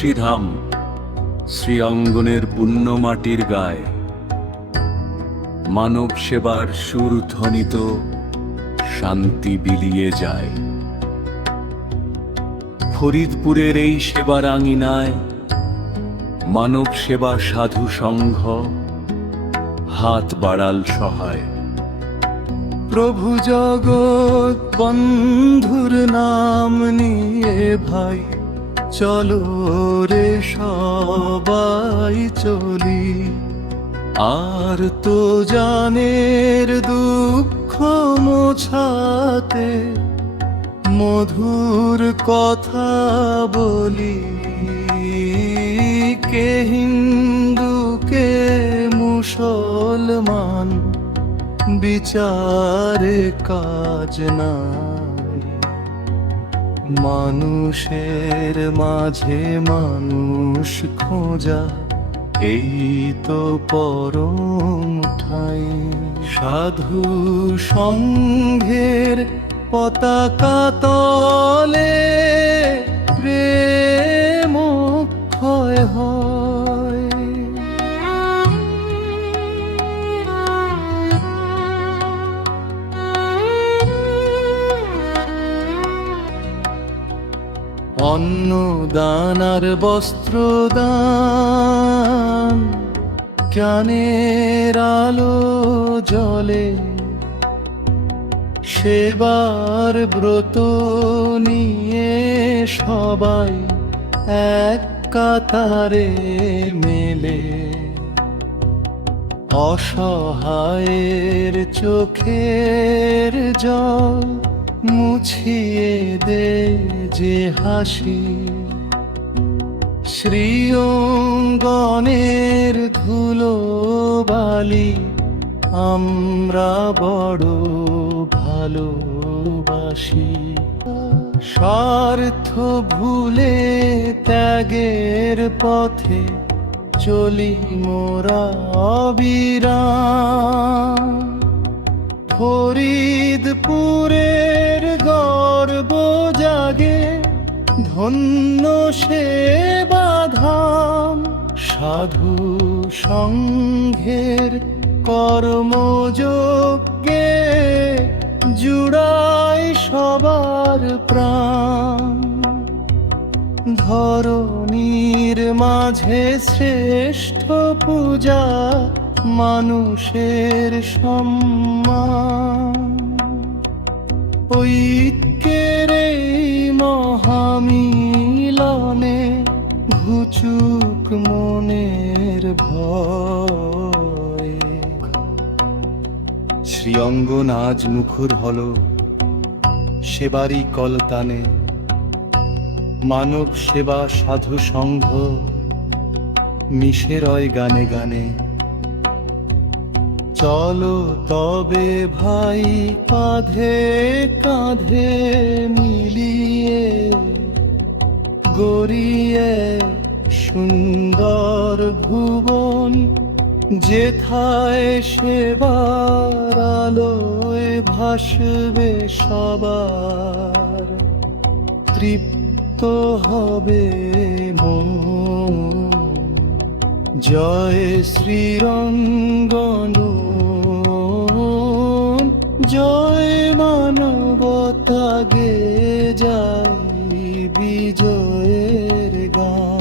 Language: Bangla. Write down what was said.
তুলসীধাম শ্রীঅঙ্গনের পুণ্য মাটির গায়ে মানব সেবার সুর ধ্বনিত শান্তি বিলিয়ে যায়। ফরিদপুরের এই সেবার আঙিনায় মানব সেবা সাধু সংঘ হাত বাড়াল সহায়। প্রভু জগৎ বন্ধুর নাম নিয়ে ভাই চলো রে সবাই চলি, আর তো জানের দুঃখ মোছাতে মধুর কথা বলি। কে হিন্দু কে মুসলমান বিচারে কাজ নাই, মানুষের মাঝে মানুষ খোঁজা এই তো পরম ঠাই। সাধু সংঘের পতাকা তলে প্রেম ক্ষয় হয়। অন্নদান আর বস্ত্রদান জ্ঞানের আলো জলে, সেবার ব্রত নিয়ে সবাই এক কাতারে মেলে। অসহায়ের চোখের জল মুছিয়ে দে যে হাসি, শ্রীঅঙ্গনের ধুলো বালি আমরা বড় ভালোবাসি। স্বার্থ ভুলে ত্যাগের পথে চলি মোরা অবিরাম। ফরিদপুরের গর্ব জাগে ধন্য সেবাধাম, সাধু সংঘের কর্মযজ্ঞে জুড়াই সবার প্রাণ। ধরণীর মাঝে শ্রেষ্ঠ পূজা মানুষের সম্মান। ঐক্যের এই মহামিলনে ঘুচুক মনের ভয়। শ্রীঅঙ্গন আজ মুখর হল সেবারই কলতানে, মানব সেবা সাধু সংঘ মিশে রয় গানে গানে। চলো তবে ভাই কাঁধে কাঁধে মিলিয়ে গড়িয়ে সুন্দর ভুবন, যেথায় সেবার আলোয় ভাসবে সবার, তৃপ্ত হবে মন। জয় শ্রীরঙ্গন, জয় মানবতা গে যাই বিজয়ের গান।